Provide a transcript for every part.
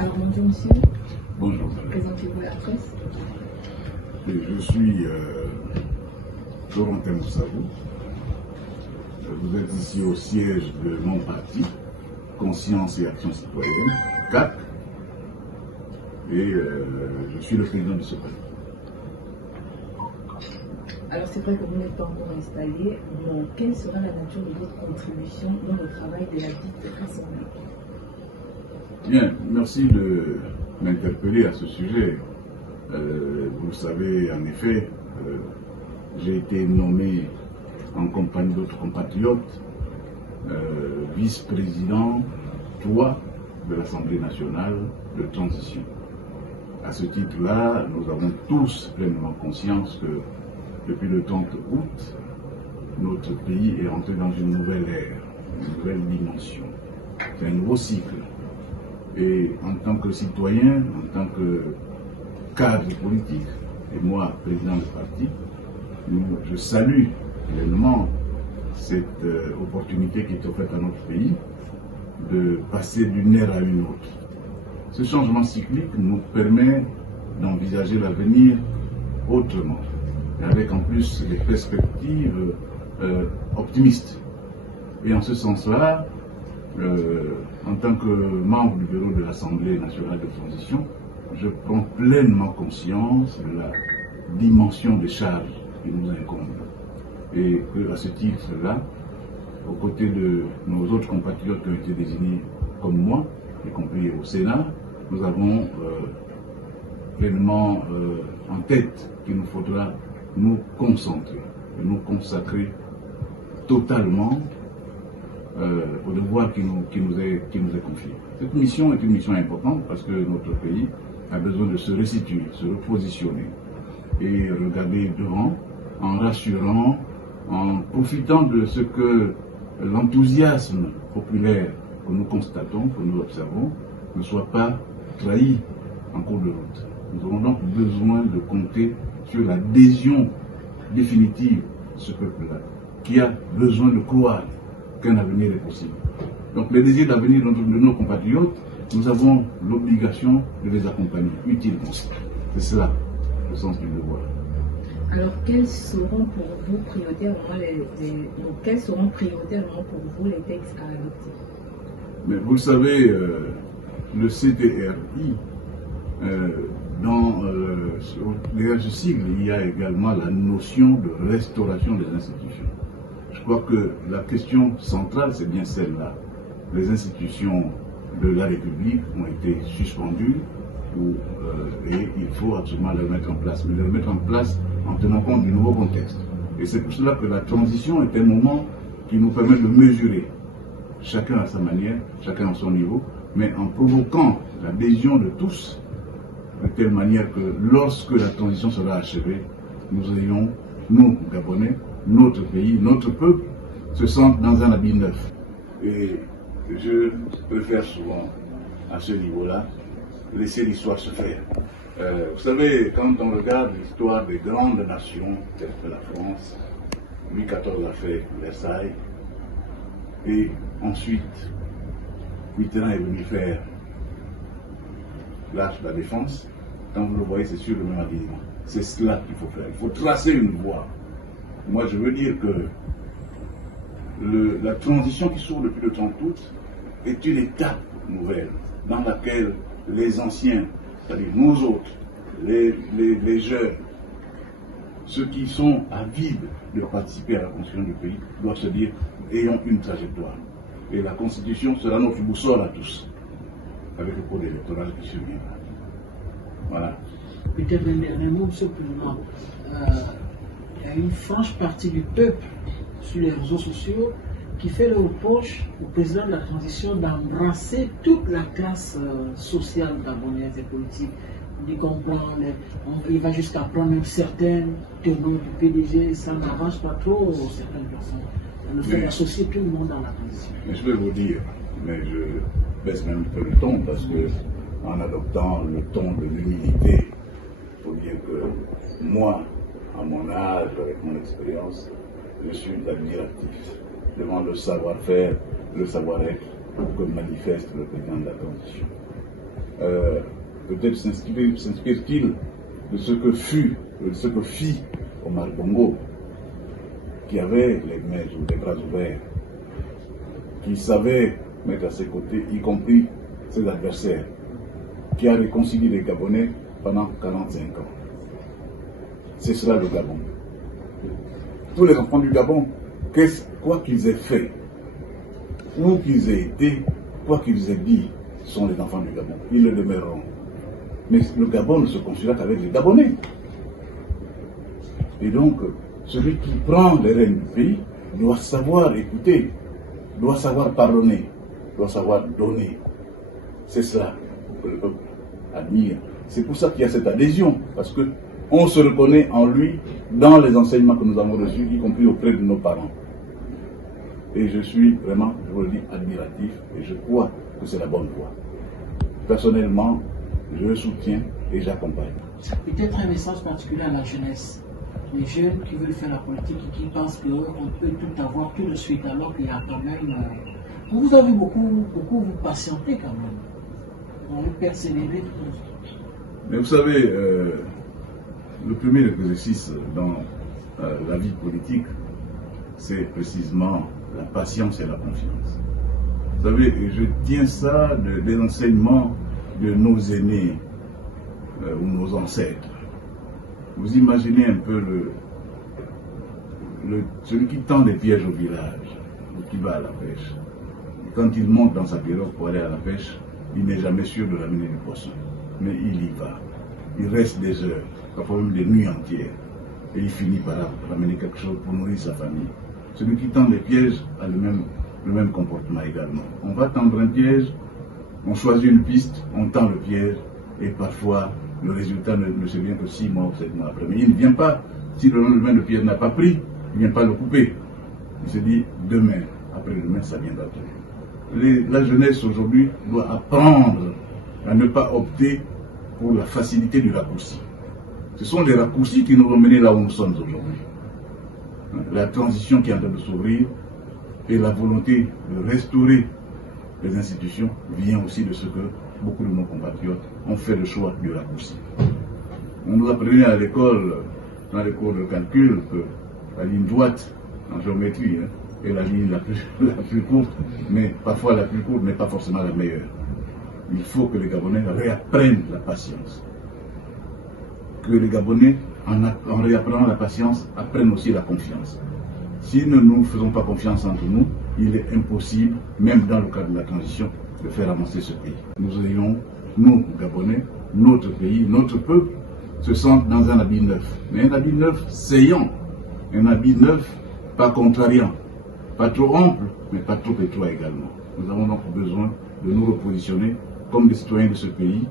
Alors bonjour monsieur. Bonjour. Présentez-vous à la presse. Je suis Florentin Moussavou. Vous êtes ici au siège de mon parti, Conscience et Action Citoyenne, CAC, et je suis le président de ce parti. Alors c'est vrai que vous n'êtes pas encore installé, donc quelle sera la nature de votre contribution dans le travail de la dite assemblée? Bien, merci de m'interpeller à ce sujet. Vous le savez, en effet, j'ai été nommé en compagnie d'autres compatriotes vice-président 3 de l'Assemblée nationale de transition. À ce titre-là, nous avons tous pleinement conscience que depuis le 30 août, notre pays est entré dans une nouvelle ère, une nouvelle dimension. C'est un nouveau cycle. Et en tant que citoyen, en tant que cadre politique, et moi, président du parti, je salue pleinement cette opportunité qui est offerte à notre pays de passer d'une ère à une autre. Ce changement cyclique nous permet d'envisager l'avenir autrement, avec en plus des perspectives optimistes. Et en ce sens-là, en tant que membre du bureau de l'Assemblée nationale de transition, je prends pleinement conscience de la dimension des charges qui nous incombent. Et que, à ce titre-là, aux côtés de nos autres compatriotes qui ont été désignés comme moi, y compris au Sénat, nous avons pleinement en tête qu'il nous faudra nous concentrer et nous consacrer totalement au devoir qui nous est confié. Cette mission est une mission importante parce que notre pays a besoin de se restituer, se repositionner et regarder devant en rassurant, en profitant de ce que l'enthousiasme populaire que nous constatons, que nous observons, ne soit pas trahi en cours de route. Nous avons donc besoin de compter sur l'adhésion définitive de ce peuple-là, qui a besoin de croire qu'un avenir est possible. Donc les désirs d'avenir de nos compatriotes, nous avons l'obligation de les accompagner utilement. C'est cela, le sens du devoir. Alors quels seront pour vous prioritairement les textes à adopter? Mais vous le savez, le CTRI, derrière ce sigle, il y a également la notion de restauration des institutions. Je crois que la question centrale, c'est bien celle-là. Les institutions de la République ont été suspendues et il faut absolument les remettre en place. Mais les remettre en place en tenant compte du nouveau contexte. Et c'est pour cela que la transition est un moment qui nous permet de mesurer, chacun à sa manière, chacun à son niveau, mais en provoquant l'adhésion de tous, de telle manière que lorsque la transition sera achevée, nous ayons, nous, Gabonais, notre pays, notre peuple, se sentent dans un habit neuf. Et je préfère souvent, à ce niveau-là, laisser l'histoire se faire. Vous savez, quand on regarde l'histoire des grandes nations, telles que la France, Louis XIV a fait Versailles, et ensuite, Mitterrand est venu faire l'Arche de la Défense. Quand vous le voyez, c'est sur le même alignement. C'est cela qu'il faut faire. Il faut tracer une voie. Moi, je veux dire que la transition qui s'ouvre depuis le 30 août est une étape nouvelle dans laquelle les anciens, c'est-à-dire nous autres, les jeunes, ceux qui sont avides de participer à la construction du pays, doivent se dire, ayons une trajectoire. Et la Constitution sera notre boussole à tous, avec le code électoral qui surviendra. Voilà. Peut-être un dernier mot, monsieur le Président. Il y a une franche partie du peuple sur les réseaux sociaux qui fait le reproche au président de la transition d'embrasser toute la classe sociale gabonaise et politique. Il comprend, il va jusqu'à prendre une certaine teneur du PDG, ça n'avance pas trop certaines personnes. Le fait d'associer tout le monde dans la transition. Mais je vais vous dire, mais je baisse même un peu le ton parce que en adoptant le ton de l'humilité, il faut bien que moi, à mon âge, avec mon expérience, je suis admiratif devant le savoir-faire, le savoir-être que manifeste le président de la transition. peut-être s'inspire-t-il de ce que fut, de ce que fit Omar Bongo, qui avait les bras ouverts, qui savait mettre à ses côtés, y compris ses adversaires, qui a réconcilié les Gabonais pendant 45 ans. C'est cela le Gabon. Tous les enfants du Gabon, quoi qu'ils aient fait, où qu'ils aient été, quoi qu'ils aient dit, sont les enfants du Gabon. Ils le demeureront. Mais le Gabon ne se construira qu'avec les Gabonais. Et donc, celui qui prend les rênes du pays doit savoir écouter, doit savoir pardonner, doit savoir donner. C'est cela que le peuple admire. C'est pour ça qu'il y a cette adhésion, parce qu'on se reconnaît en lui dans les enseignements que nous avons reçus, y compris auprès de nos parents. Et je suis vraiment, je vous le dis, admiratif, et je crois que c'est la bonne voie. Personnellement, je le soutiens et j'accompagne. Peut-être un message particulier à la jeunesse. Les jeunes qui veulent faire la politique et qui pensent qu'on peut tout avoir tout de suite, alors qu'il y a quand même... Vous avez beaucoup vous patientez quand même. On veut persévérer. Mais vous savez, le premier exercice dans la vie politique, c'est précisément la patience et la confiance. Vous savez, je tiens ça des enseignements de nos aînés ou nos ancêtres. Vous imaginez un peu celui qui tend des pièges au village, ou qui va à la pêche. Et quand il monte dans sa pirogue pour aller à la pêche, il n'est jamais sûr de ramener du poisson. Mais il y va. Il reste des heures, parfois même des nuits entières. Et il finit par ramener quelque chose pour nourrir sa famille. Celui qui tend des pièges a le même comportement également. On va tendre un piège, on choisit une piste, on tend le piège, et parfois le résultat ne se vient que 6 mois ou 7 mois après. Mais il ne vient pas, si le lendemain le piège n'a pas pris, il ne vient pas le couper. Il se dit demain, après-demain, ça viendra. La jeunesse aujourd'hui doit apprendre à ne pas opter pour la facilité du raccourci. Ce sont les raccourcis qui nous ont menés là où nous sommes aujourd'hui. La transition qui est en train de s'ouvrir et la volonté de restaurer les institutions vient aussi de ce que beaucoup de nos compatriotes ont fait le choix du raccourci. On nous apprenait à l'école, dans les cours de calcul, que la ligne droite en géométrie est la ligne la plus courte, mais parfois la plus courte, mais pas forcément la meilleure. Il faut que les Gabonais réapprennent la patience. Que les Gabonais, en réapprenant la patience, apprennent aussi la confiance. Si nous ne nous faisons pas confiance entre nous, il est impossible, même dans le cadre de la transition, de faire avancer ce pays. Nous ayons, nous, Gabonais, notre pays, notre peuple, se sentent dans un habit neuf. Mais un habit neuf saillant, un habit neuf pas contrariant, pas trop ample, mais pas trop étroit également. Nous avons donc besoin de nous repositionner comme des citoyens de ce pays,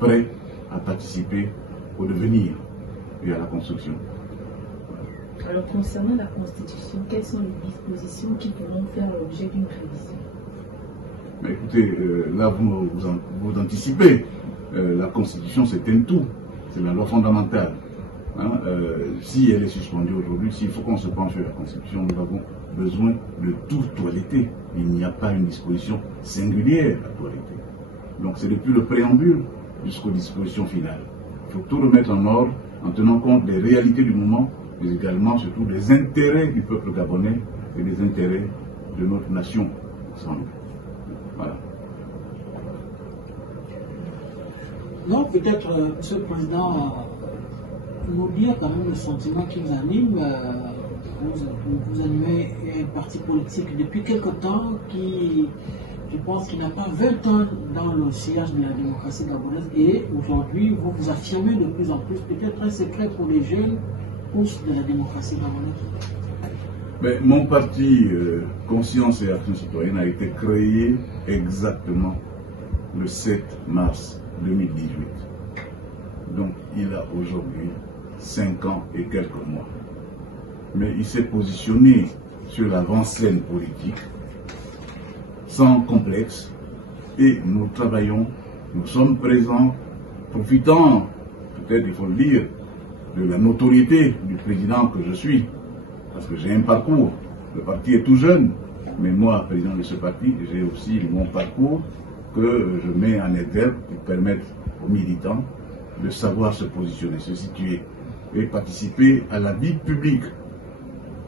prêts à participer au devenir et à la construction. Alors, concernant la Constitution, quelles sont les dispositions qui pourront faire l'objet d'une révision? Écoutez, là vous anticipez. La Constitution, c'est un tout. C'est la loi fondamentale. Si elle est suspendue aujourd'hui, s'il faut qu'on se penche sur la Constitution, nous avons besoin de tout toiletter. Il n'y a pas une disposition singulière à toiletter. Donc c'est depuis le préambule jusqu'aux dispositions finales. Il faut tout remettre en ordre en tenant compte des réalités du moment, mais également surtout des intérêts du peuple gabonais et des intérêts de notre nation ensemble. Voilà. Non, peut-être, Monsieur le Président, nous dire quand même le sentiment qui vous anime. Vous animez un parti politique depuis quelque temps qui, je pense, qui n'a pas 20 ans dans le sillage de la démocratie gabonaise, et aujourd'hui, vous vous affirmez de plus en plus, peut-être un secret pour les jeunes pousses de la démocratie gabonaise. Mais mon parti Conscience et Action Citoyenne a été créé exactement le 7 mars 2018. Donc il a aujourd'hui 5 ans et quelques mois. Mais il s'est positionné sur l'avant-scène politique sans complexe, et nous travaillons, nous sommes présents, profitant, peut-être il faut le dire, de la notoriété du président que je suis, parce que j'ai un parcours. Le parti est tout jeune, mais moi, président de ce parti, j'ai aussi mon parcours que je mets en exergue pour permettre aux militants de savoir se positionner, se situer et participer à la vie publique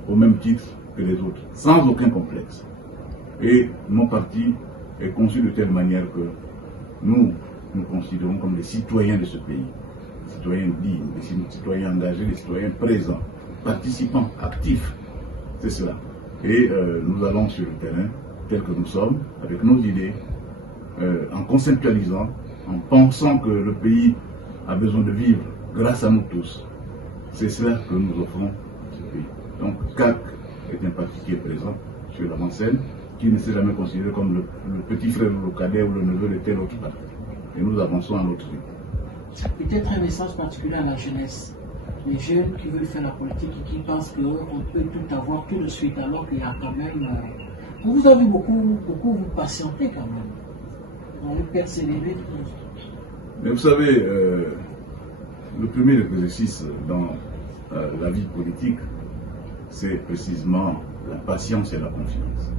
au même titre que les autres, sans aucun complexe. Et mon parti est conçu de telle manière que nous nous considérons comme des citoyens de ce pays, des citoyens dignes, des citoyens engagés, des citoyens présents, participants, actifs, c'est cela. Et nous allons sur le terrain, tel que nous sommes, avec nos idées, en conceptualisant, en pensant que le pays a besoin de vivre grâce à nous tous. C'est cela que nous offrons à ce pays. Donc CAC est un parti qui est présent sur l'avant-scène, qui ne s'est jamais considéré comme le petit frère ou le cadet ou le neveu de tel autre parti. Et nous avançons à notre rythme. Peut-être un message particulier à la jeunesse. Les jeunes qui veulent faire la politique et qui pensent qu'on peut tout avoir tout de suite, alors qu'il y a quand même... Vous avez beaucoup vous patientez quand même. On veut persévérer. Mais vous savez, le premier exercice dans la vie politique, c'est précisément la patience et la confiance.